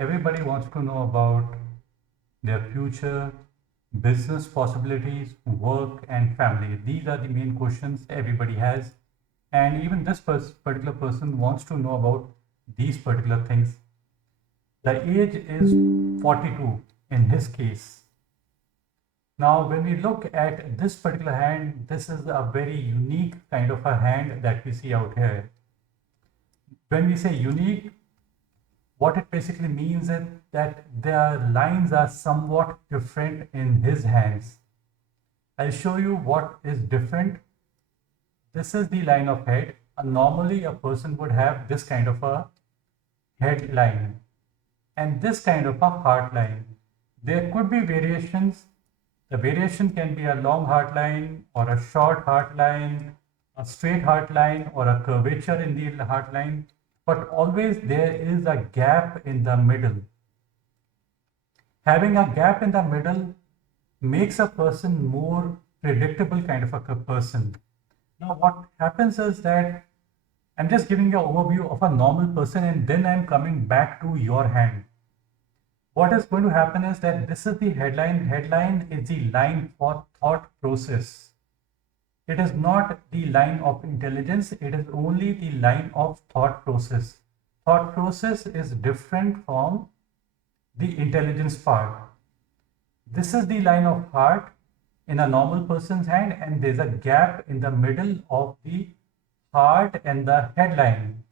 Everybody wants to know about their future, business possibilities, work, and family. These are the main questions everybody has. And even this particular person wants to know about these particular things. The age is 42 in his case. Now, when we look at this particular hand, this is a very unique kind of a hand that we see out here. When we say unique, what it basically means is that the lines are somewhat different in his hands. I'll show you what is different. This is the line of head. Normally, a person would have this kind of a head line and this kind of a heart line. There could be variations. The variation can be a long heart line or a short heart line, a straight heart line or a curvature in the heart line, but always there is a gap in the middle. Having a gap in the middle makes a person more predictable kind of a person. Now what happens is that I'm just giving you an overview of a normal person and then I'm coming back to your hand. What is going to happen is that this is the headline. Headline is the line for thought process. It is not the line of intelligence. It is only the line of thought process. Thought process is different from the intelligence part. This is the line of heart in a normal person's hand, and there's a gap in the middle of the heart and the headline.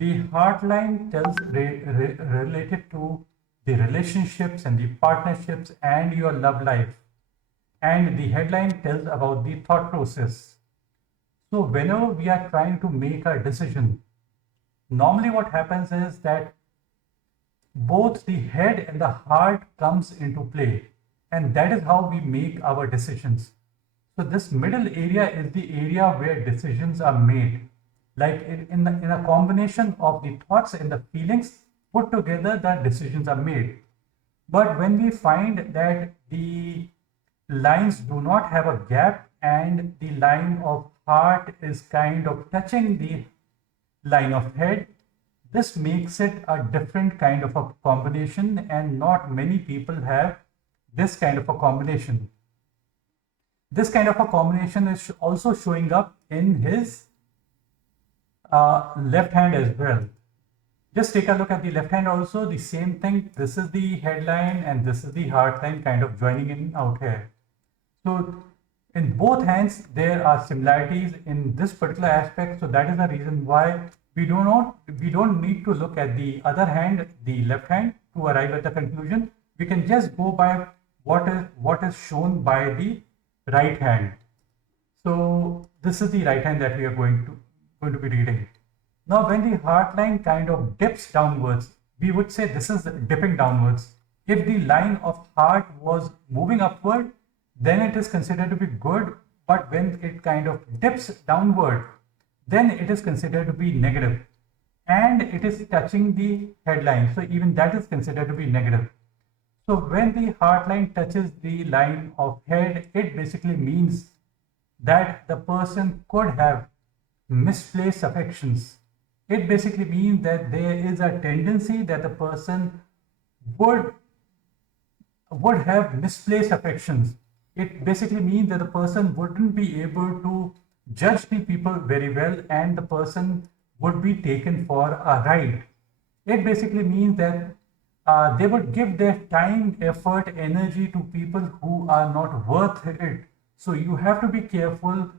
The heart line tells related to the relationships and the partnerships and your love life. And the headline tells about the thought process. So whenever we are trying to make a decision, normally what happens is that both the head and the heart comes into play. And that is how we make our decisions. So this middle area is the area where decisions are made. Like in a combination of the thoughts and the feelings, put together, the decisions are made. But when we find that the lines do not have a gap and the line of heart is kind of touching the line of head, this makes it a different kind of a combination, and not many people have this kind of a combination. This kind of a combination is also showing up in his left hand as well. Just take a look at the left hand also, the same thing. This is the headline and this is the heart line kind of joining in out here. So in both hands, there are similarities in this particular aspect. So that is the reason why we don't need to look at the other hand, the left hand, to arrive at the conclusion. We can just go by what is shown by the right hand. So this is the right hand that we are going to be reading. Now, when the heart line kind of dips downwards, we would say this is dipping downwards. If the line of heart was moving upward, then it is considered to be good. But when it kind of dips downward, then it is considered to be negative. And it is touching the headline. So even that is considered to be negative. So when the heart line touches the line of head, it basically means that the person could have misplaced affections. It basically means that there is a tendency that the person would have misplaced affections. It basically means that the person wouldn't be able to judge the people very well, and the person would be taken for a ride. It basically means that they would give their time, effort, energy to people who are not worth it. So you have to be careful.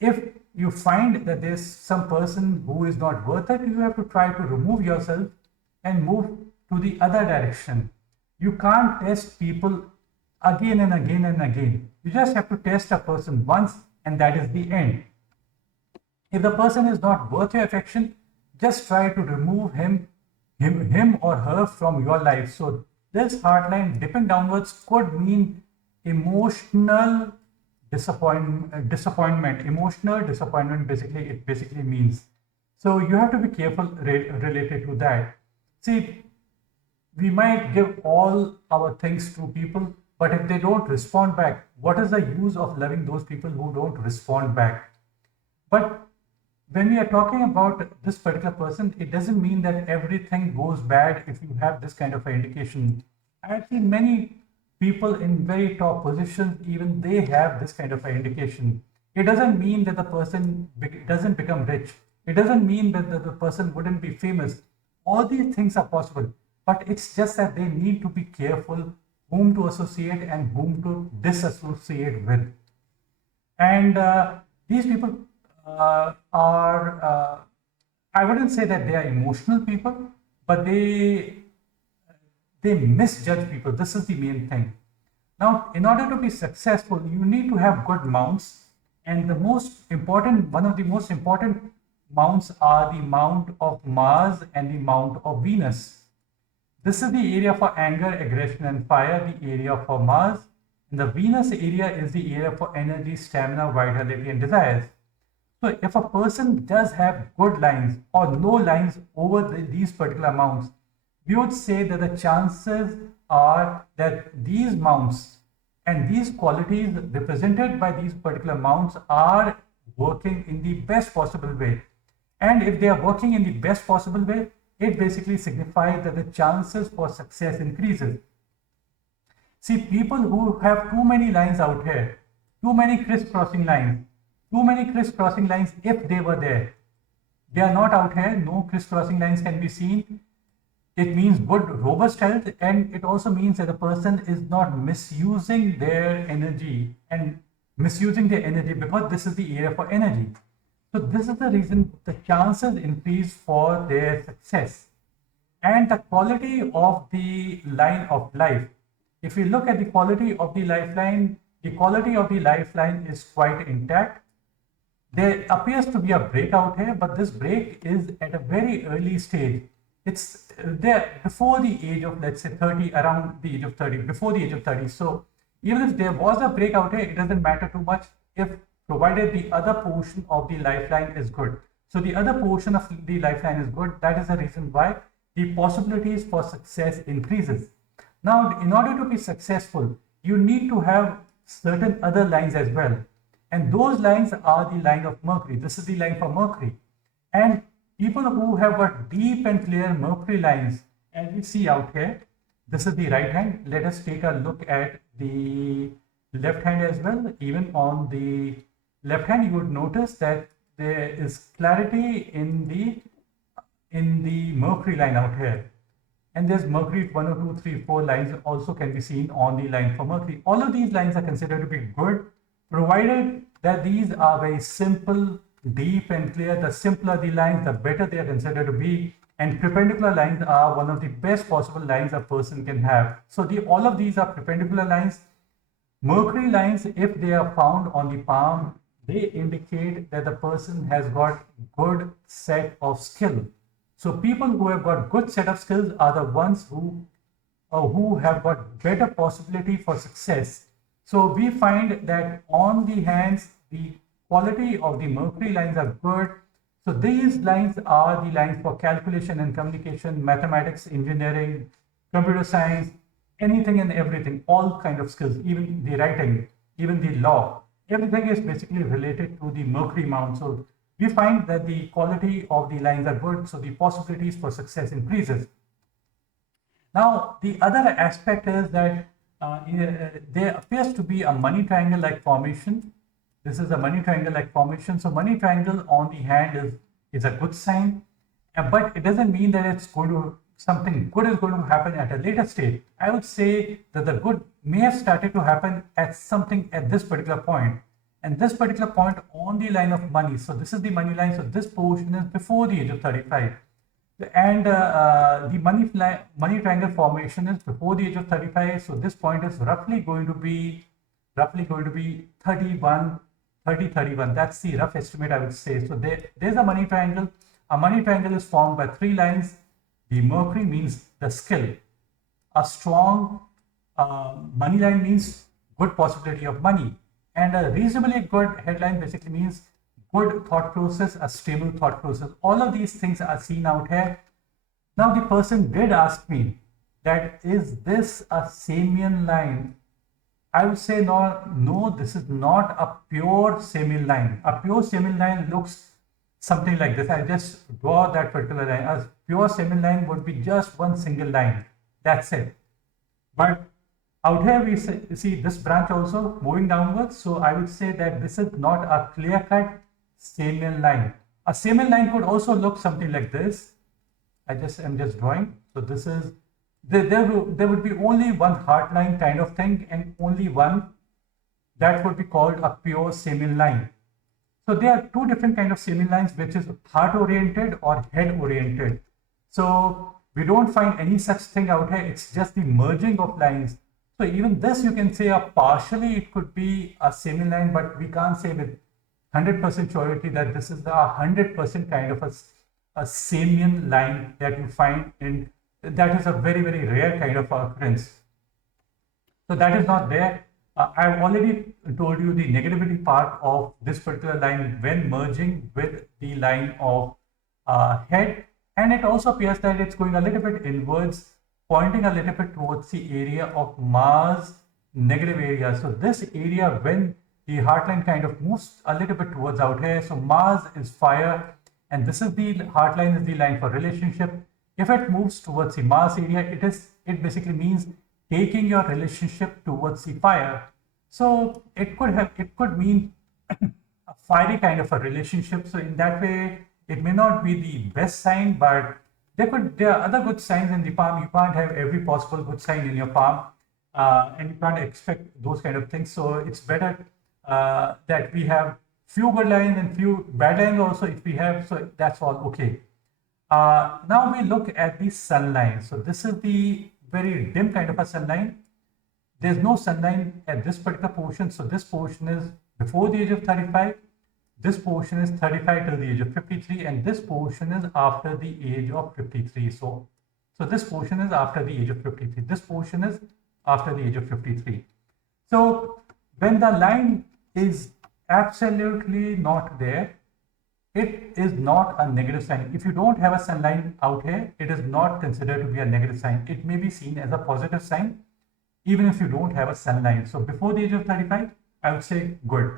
If you find that there's some person who is not worth it, you have to try to remove yourself and move to the other direction. You can't test people again and again and again. You just have to test a person once, and that is the end. If the person is not worth your affection, just try to remove him or her from your life. So this heart line dipping downwards could mean emotional disappointment. Emotional disappointment basically means. So you have to be careful related to that. See, we might give all our things to people, but if they don't respond back, what is the use of loving those people who don't respond back? But when we are talking about this particular person, it doesn't mean that everything goes bad if you have this kind of an indication. I've seen many people in very top positions, even they have this kind of an indication. It doesn't mean that the person doesn't become rich. It doesn't mean that the person wouldn't be famous. All these things are possible, but it's just that they need to be careful whom to associate and whom to disassociate with. And these people I wouldn't say that they are emotional people, but they misjudge people. This is the main thing. Now, in order to be successful, you need to have good mounts. And one of the most important mounts are the mount of Mars and the mount of Venus. This is the area for anger, aggression, and fire, the area for Mars. And the Venus area is the area for energy, stamina, vitality, and desires. So if a person does have good lines or low lines over these particular mounts, we would say that the chances are that these mounts and these qualities represented by these particular mounts are working in the best possible way. And if they are working in the best possible way, it basically signifies that the chances for success increases. See, people who have too many lines out here, too many crisscrossing lines, if they were there, they are not out here, no crisscrossing lines can be seen. It means good, robust health, and it also means that the person is not misusing their energy because this is the area for energy. So this is the reason the chances increase for their success. And the quality of the line of life. If we look at the quality of the lifeline is quite intact. There appears to be a break out here, but this break is at a very early stage. It's there before the age of, let's say, 30, around the age of 30, before the age of 30. So even if there was a break out here, it doesn't matter too much if provided the other portion of the lifeline is good. So the other portion of the lifeline is good. That is the reason why the possibilities for success increases. Now, in order to be successful, you need to have certain other lines as well. And those lines are the line of Mercury. This is the line for Mercury. And people who have got deep and clear Mercury lines, as we see out here, this is the right hand. Let us take a look at the left hand as well. Even on the left hand, you would notice that there is clarity in the Mercury line out here. And there's Mercury 1 or 2, 3, 4 lines also can be seen on the line for Mercury. All of these lines are considered to be good, provided that these are very simple, deep and clear. The simpler the lines, the better they are considered to be. And perpendicular lines are one of the best possible lines a person can have. So all of these are perpendicular lines. Mercury lines, if they are found on the palm, they indicate that the person has got good set of skill. So people who have got good set of skills are the ones who have got better possibility for success. So we find that on the hands, the quality of the Mercury lines are good. So these lines are the lines for calculation and communication, mathematics, engineering, computer science, anything and everything, all kind of skills, even the writing, even the law. Everything is basically related to the Mercury mount. So we find that the quality of the lines are good, so the possibilities for success increases. Now, the other aspect is that there appears to be a money triangle-like formation. This is a money triangle-like formation. So money triangle on the hand is a good sign, but it doesn't mean that it's going to, something good is going to happen at a later stage. I would say that the good may have started to happen at this particular point. And this particular point on the line of money, so this is the money line, so this portion is before the age of 35. And the money triangle formation is before the age of 35. So this point is roughly going to be 31. That's the rough estimate, I would say. So there's a money triangle. A money triangle is formed by 3 lines. The Mercury means the skill. A strong money line means good possibility of money. And a reasonably good headline basically means good thought process, a stable thought process. All of these things are seen out here. Now the person did ask me that, is this a Samian line? I would say no, this is not a pure Samian line. A pure Samian line looks something like this. I just draw that particular line. A pure semen line would be just one single line. That's it. But out here we see this branch also moving downwards. So I would say that this is not a clear-cut semen line. A semen line could also look something like this. I'm just drawing. So this is there would be only one heart line kind of thing, and only one that would be called a pure semen line. So there are two different kind of semen lines, which is heart oriented or head oriented. So we don't find any such thing out here. It's just the merging of lines. So even this you can say partially it could be a semen line, but we can't say with 100% surety that this is the 100% kind of a semen line that you find in, that is a very, very rare kind of occurrence. So that is not there. I've already told you the negativity part of this particular line when merging with the line of head, and it also appears that it's going a little bit inwards, pointing a little bit towards the area of Mars negative area. So this area, when the heart line kind of moves a little bit towards out here, so Mars is fire, and this is the heart line is the line for relationship. If it moves towards the Mars area, it basically means taking your relationship towards the fire. So it could mean a fiery kind of a relationship. So in that way, it may not be the best sign, but there are other good signs in the palm. You can't have every possible good sign in your palm, and you can't expect those kind of things. So it's better that we have few good lines and few bad lines also if we have. So that's all okay. Now we look at the sun line. So this is the very dim kind of a sun line. There's no sun line at this particular portion. So this portion is before the age of 35. This portion is 35 till the age of 53, and this portion is after the age of 53. So this portion is after the age of 53. This portion is after the age of 53. So when the line is absolutely not there, it is not a negative sign. If you don't have a sun line out here, it is not considered to be a negative sign. It may be seen as a positive sign, even if you don't have a sun line. So before the age of 35, I would say good.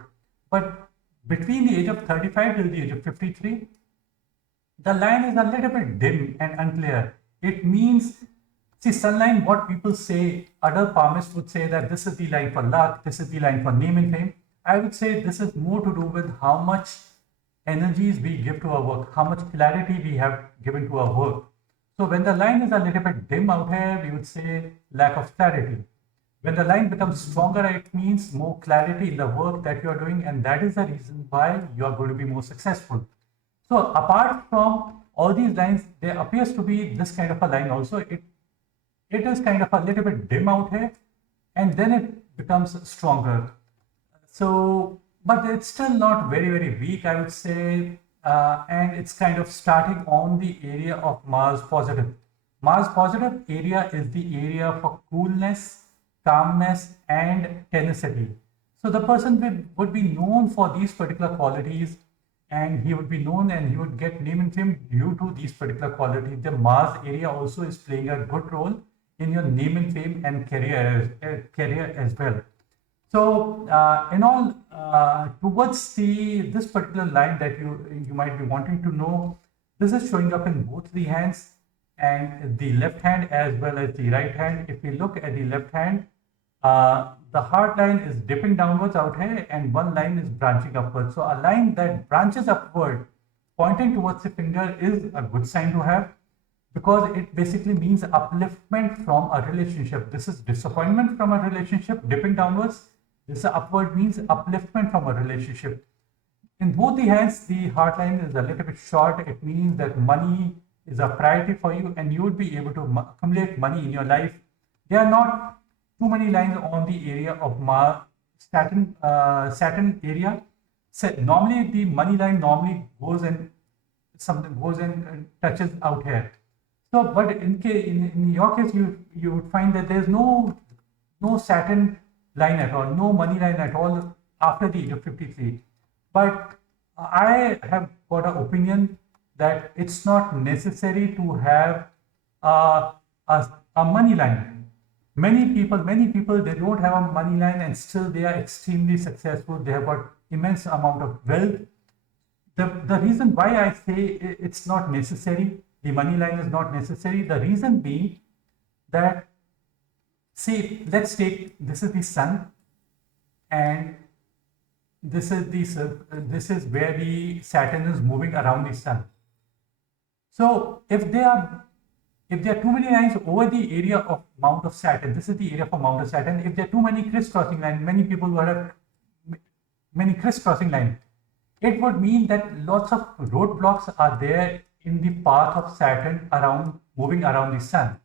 But between the age of 35 till the age of 53, the line is a little bit dim and unclear. It means, see, sun line, what people say, other palmists would say that this is the line for luck, this is the line for name and fame. I would say this is more to do with how much energies we give to our work, how much clarity we have given to our work. So when the line is a little bit dim out here, we would say lack of clarity. When the line becomes stronger, it means more clarity in the work that you are doing, and that is the reason why you are going to be more successful. So apart from all these lines, there appears to be this kind of a line also. It is kind of a little bit dim out here, and then it becomes stronger. So, but it's still not very, very weak, I would say, and it's kind of starting on the area of Mars positive. Mars positive area is the area for coolness, calmness, and tenacity. So the person would be known for these particular qualities, and he would be known and he would get name and fame due to these particular qualities. The Mars area also is playing a good role in your name and fame and career as well. So in all, towards this particular line that you might be wanting to know, this is showing up in both the hands, and the left hand as well as the right hand. If we look at the left hand, the heart line is dipping downwards out here, and one line is branching upwards. So a line that branches upward, pointing towards the finger, is a good sign to have, because it basically means upliftment from a relationship. This is disappointment from a relationship, dipping downwards. This upward means upliftment from a relationship. In both the hands, the heart line is a little bit short. It means that money is a priority for you, and you would be able to accumulate money in your life. There are not too many lines on the area of Saturn area. So normally the money line normally goes and touches out here. So, but in your case, you would find that there's no Saturn line at all, no money line at all after the age of 53. But I have got an opinion that it's not necessary to have a money line. Many people, they don't have a money line and still they are extremely successful. They have got immense amount of wealth. The reason why I say it's not necessary, the money line is not necessary, the reason being that, see, let's take this is the sun, and this is where the Saturn is moving around the sun. So if there are too many lines over the area of Mount of Saturn, this is the area for Mount of Saturn. If there are too many crisscrossing lines, many people who have many crisscrossing lines, it would mean that lots of roadblocks are there in the path of Saturn around moving around the sun.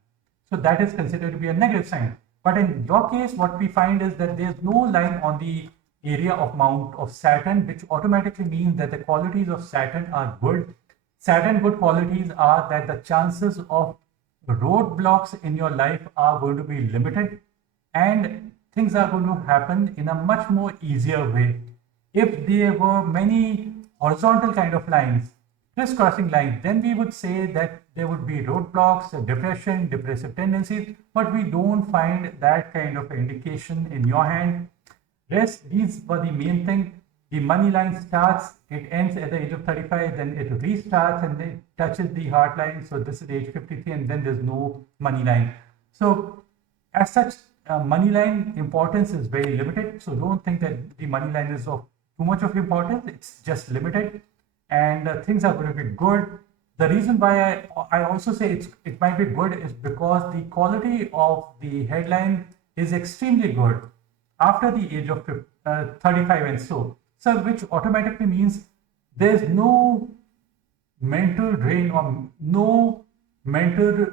So that is considered to be a negative sign. But in your case, what we find is that there's no line on the area of Mount of Saturn, which automatically means that the qualities of Saturn are good. Saturn good qualities are that the chances of roadblocks in your life are going to be limited, and things are going to happen in a much more easier way. If there were many horizontal kind of lines, crisscrossing lines, then we would say that there would be roadblocks, depression, depressive tendencies, but we don't find that kind of indication in your hand. Rest, these were the main thing. The money line starts, it ends at the age of 35, then it restarts and then it touches the heart line. So this is age 53, and then there's no money line. So as such, money line importance is very limited. So don't think that the money line is of too much of importance. It's just limited, and things are going to be good. The reason why I also say it might be good is because the quality of the headline is extremely good after the age of 35 and so. So which automatically means there's no mental drain or no mental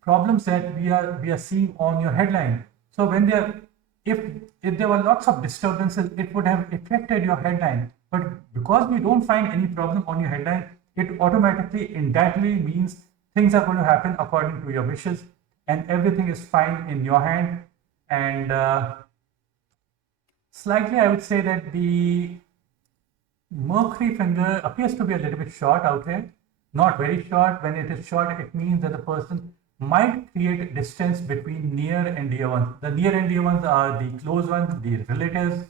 problems that we are seeing on your headline. So when there, if there were lots of disturbances, it would have affected your headline. But because we don't find any problem on your headline, it automatically indirectly means things are going to happen according to your wishes, and everything is fine in your hand. And slightly, I would say that the Mercury finger appears to be a little bit short out here, not very short. When it is short, it means that the person might create distance between near and dear ones. The near and dear ones are the close ones, the relatives,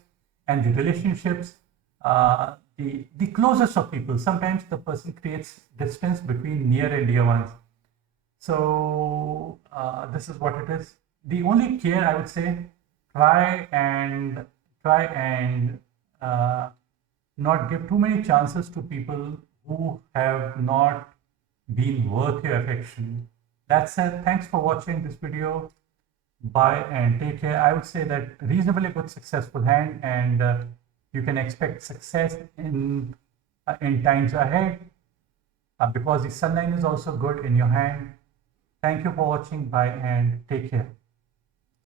and the relationships, the closest of people. Sometimes the person creates distance between near and dear ones. So this is what it is. The only care I would say, try and not give too many chances to people who have not been worth your affection. That said, thanks for watching this video. Bye and take care. I would say that reasonably good successful hand, and you can expect success in times ahead because the sun line is also good in your hand. Thank you for watching. Bye and take care.